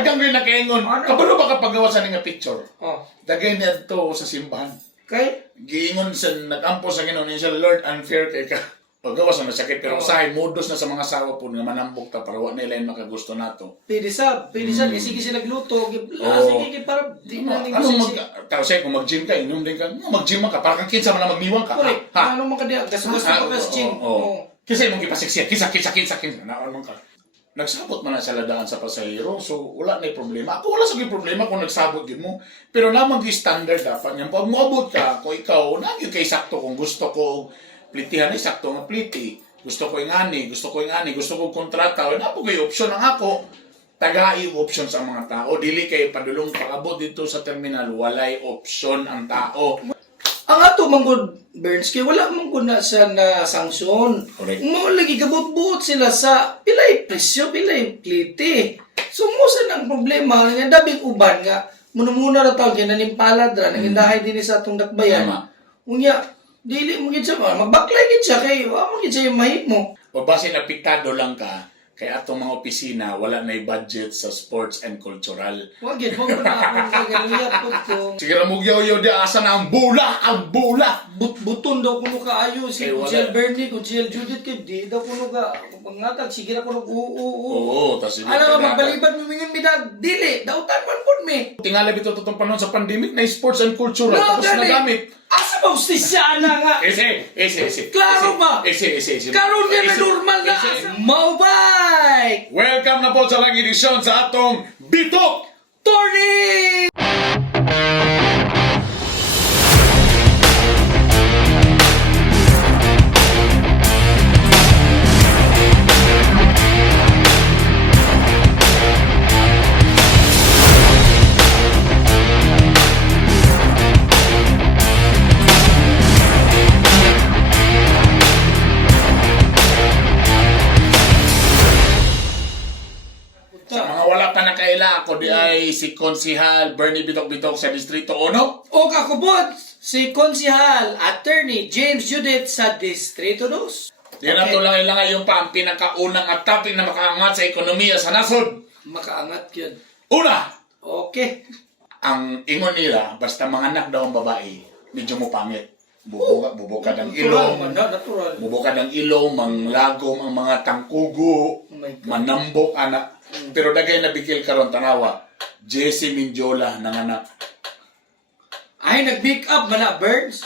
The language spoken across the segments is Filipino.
Dagang rin nakaingon. Kabalo ba kapagawa sa nga picture? Oh. Dagay niya to sa simbahan. Kay? Giingon sa nag-ampo sa Ginoo niya, Lord, unfair kay ka. Pagawas na sakit pero usahay modus na sa mga asawa po nga manambok ta para wa nila yung makagusto nato. Pwede sa, sige sila nagluto. Sige, para di na ning Ano tao say kung mag-gym ka, inom din ka. Mag-gym ka para kang kinsa man magniwang ka. Correct. Ano man ka diya? Gas-gas pa ka sa gym. Kasi mong gipasiksik, kinsa naon man ka. Nagsabot man na sa ladaan sa pasahero, so wala na problema. Ako wala sa problema kung nagsabot din mo. Pero namang standard dapat niyan. Pag moabot ka, kung ikaw, nagyo kay sakto kung gusto ko, plitihan ay sakto nga pliti. Gusto ko yung ani, gusto ko kontrata. Wala po kayo option ang ako. Tagai option sa mga tao. Dili kay padulong pag-abot dito sa terminal, walay option ang tao. Ang ato manggod Burns kay wala man gud na siya na sanksyon. Correct. Mo lagi gabot-buot sila sa pilay presyo, pilay plite. So mo sa nang problema nga dabing uban nga muna ra taw ginanimpalad ra nang indahay dinhi sa atong dakbayan. Unya dili mo gid siya magbaklay gid siya kay wa mo gid siya mahimo. O base apektado lang ka, kaya atong mga opisina, wala na budget sa sports and cultural. Wa gid mo na ako kagaluya pud ko. Sige ra mo yaw-yaw di asa na ang bula! Buton daw kuno kaayo si Eh, wala. Jill Bernie kung Jill Judith kay di daw kuno ka pangatag sige ra kuno Oo, tas hindi Ano ka nga magbalibad mo mingon bidag dili dautan man pud mi. Tingala bito tutong panahon sa pandemic na sports and cultural No, tapos gani. nagamit. Asa ba ustisya na nga? Ese. Klaro ba? Ese. Karon nga na normal na mobile. Welcome na po sa lang edisyon sa atong Bitok! Tony! Sa mga wala pa nakaila, ako di ay si Konsihal Bernie Bitok-Bitok sa Distrito 1. O kakubot, si Konsihal Attorney James Judith sa Distrito 2. Yan ang tulang ilang yung pa ang pinakaunang at topic na makaangat sa ekonomiya sa nasod. Makaangat yun. Una, Okay. ang ingon nila, basta mga anak daw ang babae, medyo mo pangit. Bubukad ang ilong, Natural. bubukad ang ilong, manglagom ang mga tangkugo, Oh my God. manambok anak. Pero dagay na bigil karon tanawa, Jesse Mindiola nanganak. Ay, nag-pick up man na, Burns.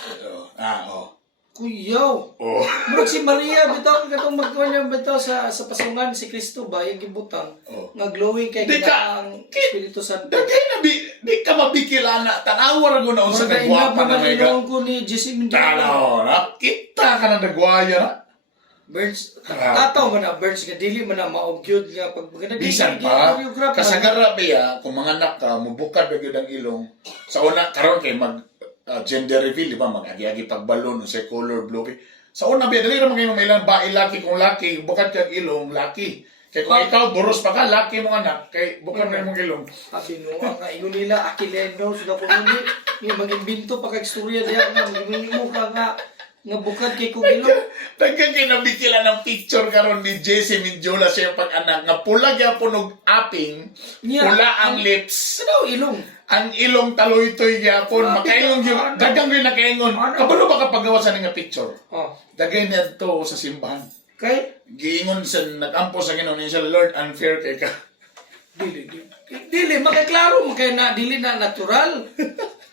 Oh. Kuyaw. Oh. Murag si Maria, bitaw katong magkuha niya bitaw sa pasungan si Kristo ba, yung gibutang. Oh. Nga glowing kay Di ka- ang Espiritu Santo. Dagay na di ka mabikil ana. Tanawa ra gud na unsa kay gwapa na may ga. ko ni Jesse Mendoza. Tanaw na. Kita ka na nagwaya na. Burns, tataw man na Burns nga dili man na maogyod nga pag Bisan pa, kasagara biya, kung mga anak ka, mubukad na yun ang ilong. Sa una, karon kay mag gender reveal, di ba? Mag-agi-agi pagbalon, sa color blue. Sa una biya, dali naman kayo mailan, bae, laki, kung laki, bukad ka ang ilong, laki. Kaya kung ikaw, boros pa ka, laki mong anak, kay bukad na yung ilong. Sabi mo, nga ingon nila, Aquileno, sudah po nini, yung mag-imbinto pa ka-istorya diya, nga mo ka nga bukad kay Kugilo. Dagkan kay nabikila ng picture karon ni Jesse Mindiola siya pag-anak, nga pula gyapon og aping, pula ang lips. Ano ilong? Ang ilong taloy-toy gyapon, makaingon yung dagang rin nakaingon. Kabalo ba kapagawa sa nga picture? Oh. Dagay niya to sa simbahan. Kay? Giingon sa nag-ampo sa Ginoo niya, Lord, unfair kay ka. Dili, makaklaro, na, dili na natural.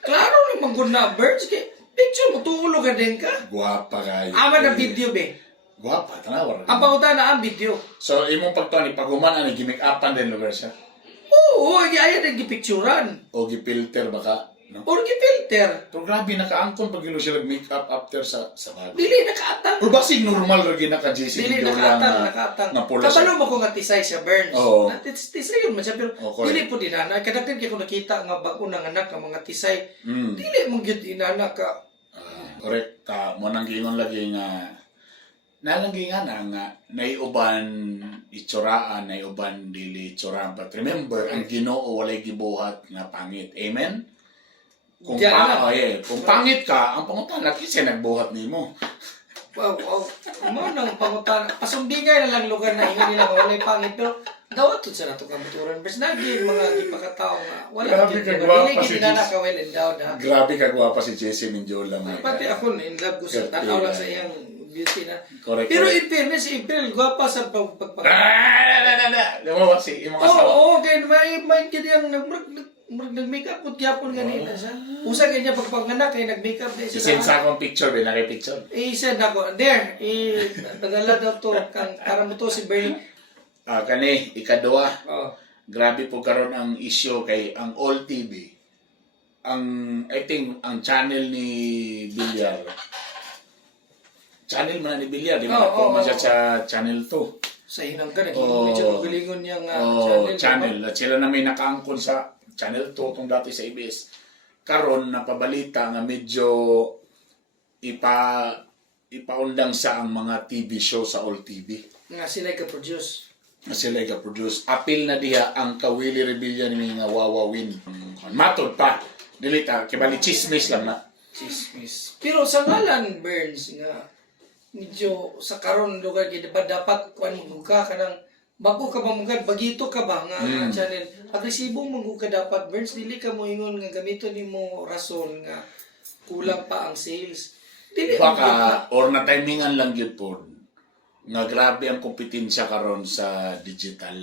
Klaro ni manggod na Burns, kay picture mo, tuulo ka din ka. Guwapa kayo. Ama na video, be. Guwapa, tanawa. Ang pauta na ang video. So, imong pagtuan, ipaghuman ang gimik-upan din lugar siya. Oo, ayaw na gipicturan. O gipilter baka, no? Or gipilter. Pero grabe, nakaangkon pag ilo sila make-up after sa bago. Dili, nakaatang. O basig normal rin naka-JC Dili, Mindiola nakatang. na pula siya. Kabalo mo ko nga tisay siya, Burns. Oo. Tisay yun man siya, pero Okay. dili po din anak. Kadagdag kaya ko nakita nga bago ng anak ng mga tisay. Mm. Dili mong yun inanak ka. Correct. Mo nang giingon lagi nga nalanggi nga na nga naiuban itsuraan, naiuban dili itsuraan. But remember, ang Ginoo walay gibuhat nga pangit. Amen? Kung Diyan na. kung pangit ka, ang pangutana kinsa nagbuhat nimo. Mo nang pangutan. Pasumbingay na lang lugar na ingon nila nga walay pangit pero dawat tud sa nato kabuturan. Bes nagi mga gipakataw nga wala Grabe gid ka, dili gwapa gid si na Jess. ka well endowed ha. Grabe ka gwapa si Jessie Mindiola. Pati ako in love ko sa tanaw lang sa iyang beauty na. Correct, Pero correct. in fairness, April, gwapa sa pagpag... Lumabas si imong asawa. Oo, kaya may kaya yung nag-makeup po gyapon ganito siya. Usa kaya niya pagpanganak kaya nag-makeup din Sisend siya. sa akong picture, picture. I-send ako, there, padala daw to, para mo to si Bernie. Kani, ikaduha. Oh. Grabe po karon ang issue kay ang All TV. I think, ang channel ni Villar. Channel man ni Villar, di ba? Oo, Ako oo, siya sa channel 2. Sa hinang ka, Oo. medyo magalingon niyang Channel. At sila na may nakaangkon sa channel 2 itong dati sa ABS. Karon napabalita nga medyo ipaundang sa ang mga TV show sa All TV. Nga sila ka-produce. Na sila produce apil na diha ang Kawili Rebilla ni nga wawawin. Matod pa. Dilita, kibali chismis lang na. Chismis. Pero sa ngalan, Burns, nga medyo sa karon lugar gid dapat kuan mo ka kanang bago ka ba mugad bagito ka ba nga channel agresibo mong ka dapat Burns dili ka mo ingon nga gamiton nimo rason nga kulang pa ang sales dili Baka or na timingan lang gyud po nga grabe ang kompetensya karon sa digital.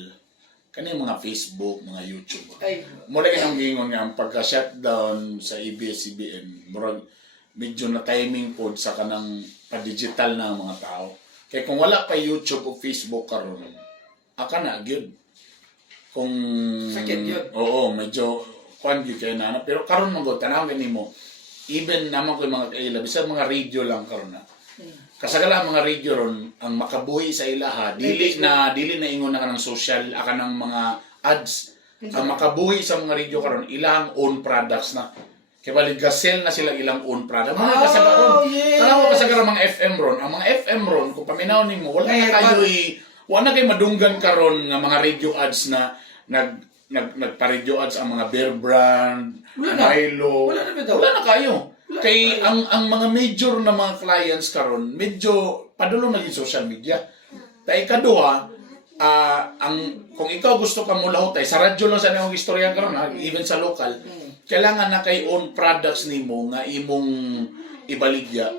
Kani mga Facebook, mga YouTube. ay Mula ka nang gingon nga ang pagka-shutdown sa ABS-CBN, murag medyo na timing po sa kanang pa-digital na mga tao. Kaya kung wala pa YouTube o Facebook karon, aka na gyud. Kung Sakit yun. Oo, medyo kuan gyud kay nana pero karon man gud tanawin nimo. Even naman ko yung mga kaila, bisan mga radio lang karon na. Kasagala ang mga radio ron ang makabuhi sa ilaha, dili na ingon na kanang social aka ng mga ads. Ang makabuhi sa mga radio karon ilang own products na. Kaya bali gasel na sila ilang own product. Mga kasagala ron. yes. Tanaw kasagala mga FM ron. Ang mga FM ron kung paminaw nimo wala na kayo wala na kay madunggan karon nga mga radio ads na nagpa-radio ads ang mga Bear Brand, Wala na. Milo. Wala na ba daw? Wala na kayo. Wala Kay na ang mga major na mga clients karon medyo padulong na yung social media. Tay kaduha, kung ikaw gusto ka mo lahutay sa radyo lang sa nang istorya karon ha, even sa local, kailangan na kay own products nimo nga imong ibaligya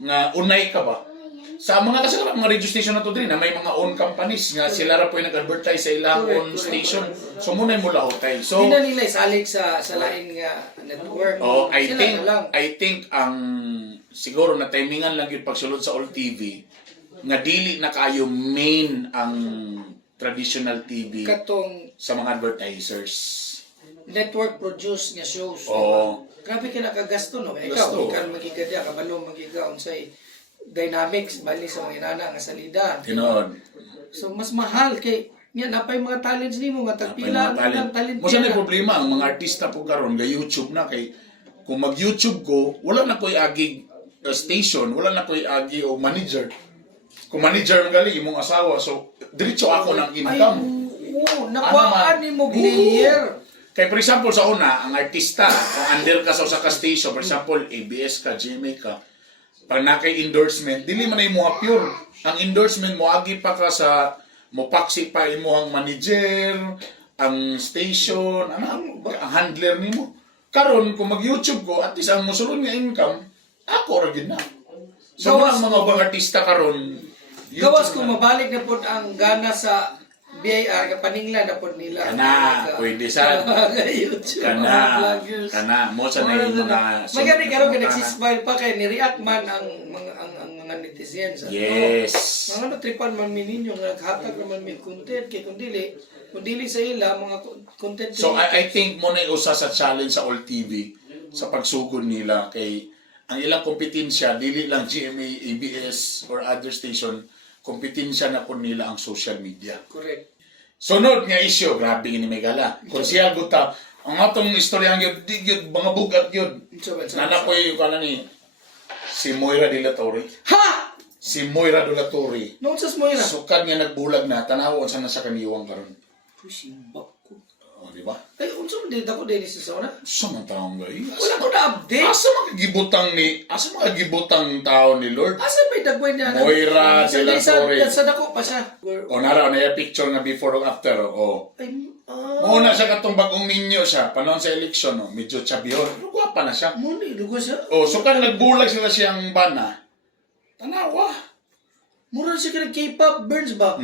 nga unay ka ba. Sa mga kasi mga radio station na to din na may mga own companies nga sila ra po yung nag-advertise sa ilang own station. So muna mo lahutay. So di na nila isalig sa lain nga network. Oh, Sila na lang. I think ang siguro na timingan lang yung pagsulod sa All TV nga dili na kayo main ang traditional TV Katong sa mga advertisers. network produce nga shows. Oo. Grabe ka nakagasto no. Gasto. Ikaw magigadya kabalo magiga unsay dynamics bali sa mga inana nga salida. Tinood. So mas mahal kay yan napay mga talents nimo nga tagpila ng talent. Mo sa problema ang mga artista po karon ga YouTube na kay kung mag-YouTube ko, wala na ko'y agi station, wala na ko'y agi o manager. Kung manager ng gali imong asawa, so diretso ako ng income. Oo, nakuhaan nimo player. Kay for example sa una, ang artista, kung under ka sa usa ka station, for example, ABS ka, GMA ka, pag nakay endorsement, dili man na imo pure. Ang endorsement mo agi pa ka sa mopaksi pa imo ang manager, ang station, ang handler nimo. Karon kung mag-YouTube ko, at least ang mosulod nga income, ako ra gyud na. So Gawas ang mga ubang artista karon, Gawas ko mabalik na pod ang gana sa BIR nga paningla na pod nila. Kana, pwede sa YouTube. kana, mo sa na yung mga Magani karon ka nagsismile pa kay ni-react man ang mga netizens. Yes. Mga tripan man mi ninyo nga naghatag naman mi content kay kung dili sa ila mga content. So I think mo na usa sa challenge sa All TV sa pagsugod nila kay ang ilang kompetensya dili lang GMA, ABS or other station, kompetensya na po nila ang social media. Correct. Sunod nga issue, grabe ni Megala. Kung siya guta, ang atong istorya gyud di gyud mga bugat gyud. Nana ko yung kana ni si Moira de la Torre. Ha! Si Moira de la Torre. Noon sa Moira. Sukad nga nagbulag na, tanaw sa nasa kaniwang karon. Pusimbak ko. Oh, di ba? Ay, consolidate ako din sa sauna. Sa mga taong gay. Wala ko na-update. Asa magigibutang tao ni Lord? Asa may dagway niya? Moira de la Torre. Sa dako pa siya. O nara, na picture nga before o after. O. Muna siya katong bagong ninyo siya. Panahon sa eleksyon. O. Medyo chabihon. Gwapa na siya. Muna, lugo siya. O, so kan nagbulag sila siyang bana. Tanawa. Mura siya ka K-pop, Burns ba?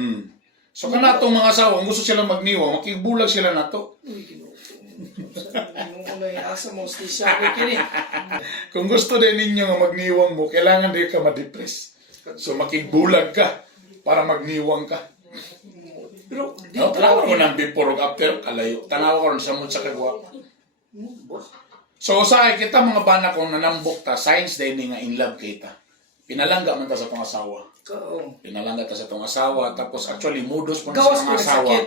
So kan natong mga asawa, kung gusto silang magniwa, makigbulag sila na to. Uy, ginoo. Ano yung asa mo, stisya ko kini. Kung gusto din ninyo nga magniwang mo, kailangan din ka ma-depress. So makigbulag ka para magniwang ka. Pero, di No, tanawa ko ng before o after, kalayo. Tanawa ko rin sa mood sa kagwapa. So sa kita mga bana kung nanambok ta, science day ni nga in love kita. Pinalangga man ta sa tong asawa. Pinalangga ta sa tong asawa, tapos actually mudos po na Gawas sa mga na asawa. sakit.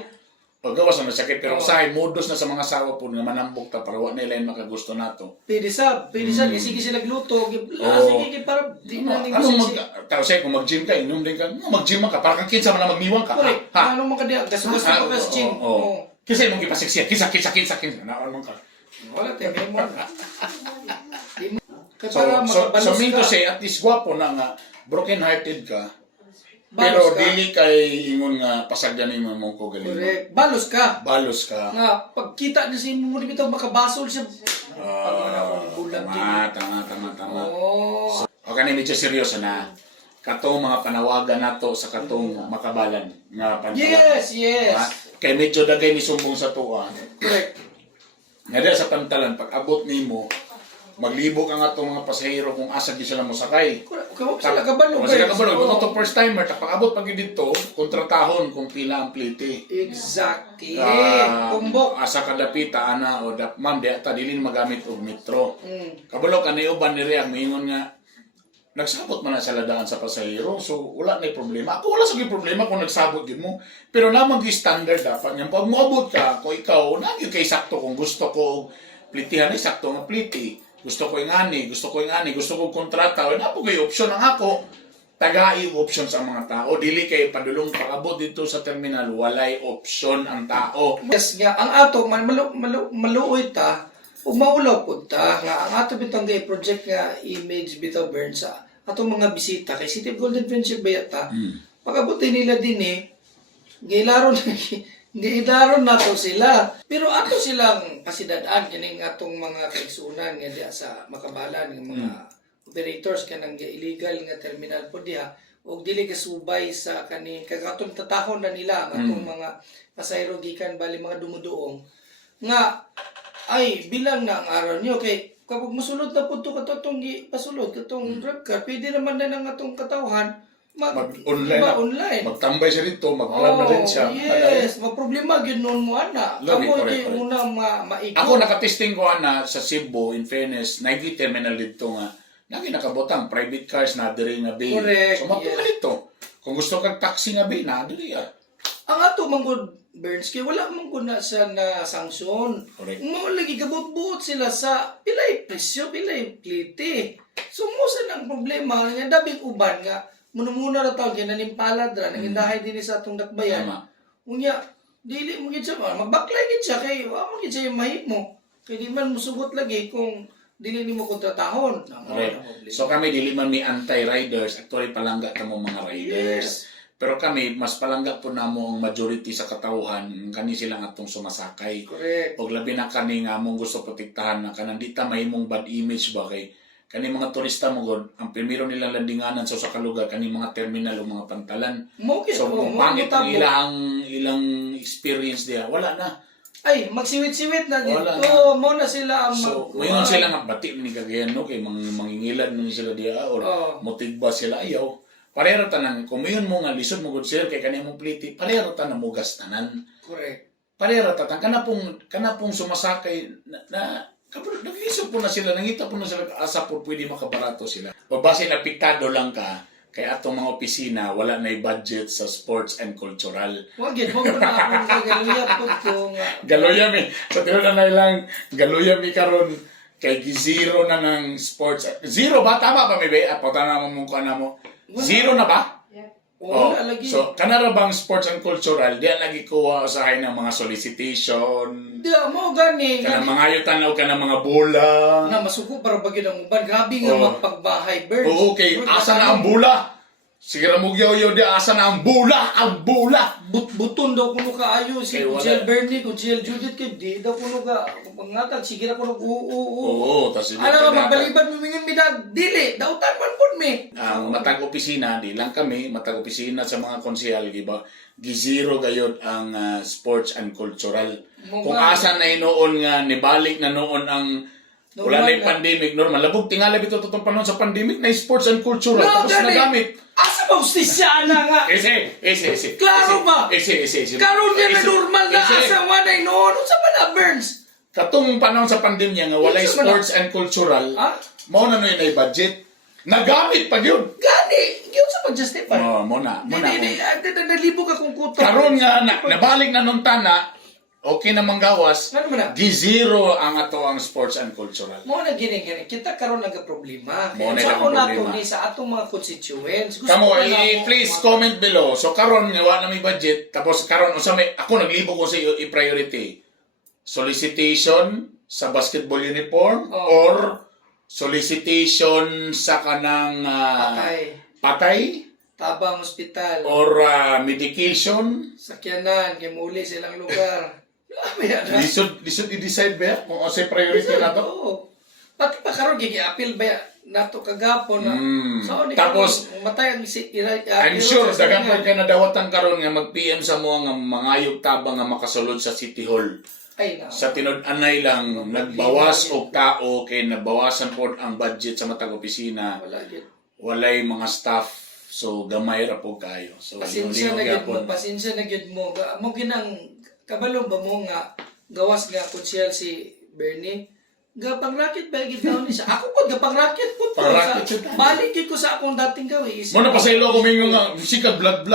Paggawas na sakit, pero usahay mudos na sa mga asawa po nga manambok ta para wa nila yung makagusto nato. Pwede sa, sige sila gluto. Sige, para di na Ano tao say kung mag-gym ka, inom din ka. Mag-gym ka para kang kinsa man na magniwang ka. Correct. Ha? Ano man ka diya? Gas-gas ka pa sa gym. Kasi mong ipasiksik, kinsa. Naon man ka. Wala tayo, may mo. So mean to say, at least gwapo na nga, broken-hearted ka, pero Balos ka. dili kay ingon nga pasagdanin mo mong ko galing. Correct. Balos ka. Balos ka. Nga, pagkita niya sa imo mo bitaw makabasol siya. Tama. Oh. O kanina medyo seryoso na. Katong mga panawagan nato sa katong makabalan nga pantalan. Yes. Kay medyo dagay ni sumbong sa tuwa. Correct. Nga sa pantalan, pag abot nimo, maglibog ang atong mga pasahero kung asa di sila mosakay. Correct. Kung sila kabalo. Kung sila kabalo, kung ito first timer, pag abot pag dito, kontratahon kung pila ang plite. Exactly. Kumbok. Asa kadapita ana o ma'am di ata dili magamit og metro. Kabalo kanay uban ni Riang moingon nga nagsabot man na sa ladaan sa pasahero, so wala na problema. Ako wala sa problema kung nagsabot gid mo, pero namang standard dapat nga pag moabot ka, kung ikaw na gyud kay sakto kung gusto ko plitihan ni sakto nga pliti. Gusto ko ingani, gusto ko kontrata, o na po kayo option ang ako. Tagai option sa mga tao. Dili kay padulong pakabot dito sa terminal, walay option ang tao. Yes nga, ang ato, maluoy ta, umaulaw po ta, nga ang ato bitang gay project nga image bitaw burn sa atong mga bisita kay City of Golden Friendship Bayata. Pagabutin nila din gilaron na to sila. Pero ato silang pasidadaan kining atong mga kaigsunan nga diha sa makabalan nga mga operators kanang illegal nga terminal po diha og dili kasubay sa kaning kagatong tatahon na nila ang atong mga pasahero gikan bali mga dumuduong nga ay bilang na ang araw niyo kay kapag masulod na po ito katong pasulod katong drug card pwede naman na ng atong katawhan Mag-online. Magtambay siya dito, mag-plan na rin siya. Yes, magproblema yun noon mo, ana. Ako yung unang maikot. Ako nakatesting ko, ana, sa Cebu, in fairness, Nike terminal dito nga, lagi nakabotang, private cars na diri nga bay. Correct, so, magpapal dito. Kung gusto kang taxi nga bay, na diri Ang ato, manggod, Burns, kaya wala mong kuna sa na sanksyon. Correct. Lagi kabut-buot sila sa pilay presyo, pilay plite. So, musa ng problema, nga dabing uban nga, muna na tawag yan, nanimpalad ra, nangindahay din sa atong dakbayan. Unya, dili mo gid siya, magbaklay gid siya, kay wa mo gid siya yung mahit mo. Kaya di man musugot lagi kung dili ni mo kontratahon. So kami, dili man may anti-riders, actually palangga ka mo mga riders. Yes. Pero kami, mas palangga po na mo ang majority sa katauhan, kani silang atong sumasakay. Correct. Pag labi na kani nga mong gusto protektahan na kanandita may mong bad image ba kay kani mga turista mo god ang primero nilang landinganan sa kalugar kani mga terminal o mga pantalan. So kung pangit ang ilang experience diya, wala na. Ay, magsiwit-siwit na dito. Mo na sila ang so, ngayon sila nga bati ni Cagayan no kay mangingilad man sila diya or motigba sila ayaw. Parehara tanan kung mayon mo nga lisod mo god sir kay kani mo pliti, parehara tanan mo gastanan. Correct. Parehara tatan kana pong sumasakay na kapag nag-isip po na sila, nangita po na sila asa po pwede makabarato sila. Pabase na piktado lang ka, kaya atong mga opisina, wala na budget sa sports and cultural. Wag yun, huwag na akong kagaluya po ito nga. Galuya mi. So, tiro na lang, galuya mi karon kay zero na ng sports. Zero ba? Tama ba, may ba? Apo, tama mo mong kuha na mo. Zero na ba? Wala lagi. So, kanara bang sports and cultural, diyan lagi kuha usahay ng mga solicitation, Di mo gani. kanang mga ayo tanaw ka ng mga bola. Na masuko para bagyo ng uban. Grabe nga Oh. magpagbahay, birds. Oo, okay. Asa na ang bula? Sige na mo yaw di asa na ang bula? Ang bula! Buton daw kuno kaayo si Kay wala. Jill Bernie, kung Jill Judith kay di daw kuno ka pangatag sige na kuno oo. Oo, tas hindi Ano ka nga magbalibad mo mingon midag dili dautan man pud mi. ang matag opisina, di lang kami, matag opisina sa mga konsehal, giba, gizero gayod ang sports and cultural. Mo Kung ba? asa na noon nga, nibalik na noon ang wala Normal na yung na. pandemic, normal. Labog, tingala bito itong panahon sa pandemic na sports and cultural. No, Tapos gani. nagamit. Asa ba ustisya na nga? Ese. Klaro ba? Ese. Karon nga na Ese. normal na Ese. asa wanay noon unsa man na Burns? Katong panahon sa pandemya nga walay Ese man sports and cultural, Ha? mao na nun ay budget. Nagamit pa yun. Gani, gyud sa pag-justify. Oh, muna. Di nalibog akong kuto. Karon nga nabalik na nung tana, okay na manggawas. Ano man na? Gizero ang ato ang sports and cultural. Mo na gini kita karon nagka-problema. Mo na Kaya sa nagka-problema. nato ni sa atong mga constituents. Gusto Kamo, ko na mo- please comment below. So karon nga wala na may budget, tapos karon unsa may ako naglibo ko sa iyo i-priority. Solicitation sa basketball uniform Oh. or solicitation sa kanang Patay. patay Tabang ospital. or medication. Sakyanan, kay muli silang lugar. Grabe yan. ha? Lisod i-decide ba kung ano sa priority na to? Oo. Pati pa karon gigi-appeal ba nato kagapon na. Tapos, matay ang I'm sure daghang pa ka nadawatan karon nga mag-PM sa mo nga mangayog tabang nga makasulod sa City Hall. Ay na. Sa tinud-anay lang nagbawas og tao kay nabawasan pod ang budget sa matag opisina. Wala gyud. Walay mga staff, so gamay ra po kayo. So Pasensya na gyud mo, gyapon. pasensya na gyud mo. Mo ginang kabalo ba mo nga gawas nga konsyel si Bernie. Gapang racket ba gyud daw ni siya. Ako pod gapang racket pod ko Pang-racket sa siya. balik gyud ko sa akong dating gawi. Mo na pasaylo ko mingo nga sika vlog.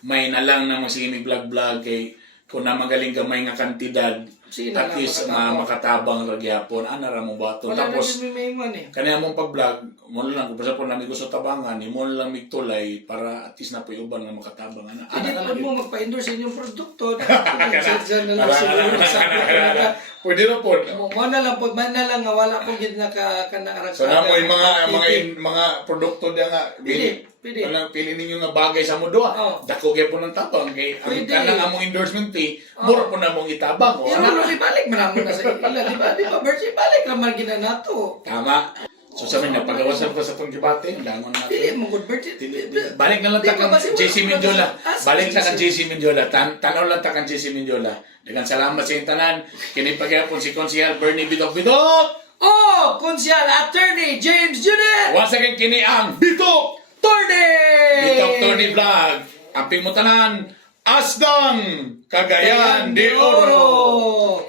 May na lang na sige ni vlog kay kung na magaling gamay nga kantidad Sino at na least makatabang ra gyapon ana ra mo bato. Wala na Tapos gyud may man eh. kanya mong pag-vlog, mo na lang, kung basta po namin gusto tabangan, mo na lang migtulay para at least na po yung uban nga makatabang. Hindi naman mo magpa-endorse sa inyong produkto. Kana- Diyan na lang siguro sa akin. Pwede na po. Mo na lang po, man na lang nga wala po gid nakakanang So na mo yung mga produkto diya nga, Pwede. Walang pili ninyo nga bagay sa mundo. Oh. Dako kaya po ng tabang. Kay ang Pwede. kanang among endorsement fee, mura po na mong itabang. O, Pero ano? ibalik man naman na sa ila, di ba? Di ba, Bertie, ibalik naman gina nato. Tama. So sabi niya, pagawasan ko sa itong debate, langon natin. Dili mo good Bertie. Balik na lang Di ta ba, kang basi JC wala- Mindiola. Ah, Balik na sige, kang JC Mindiola. Tanaw lang ta kang JC Mindiola. Dagan salamat sa inyong tanan. Kini pagyapon si Konsehal Bernie Bitok. Oh, konsyal attorney James Junet Once again kini ang Bitok Torne. Tony Vlog. Amping mo tanan. Asdang Cagayan de Oro.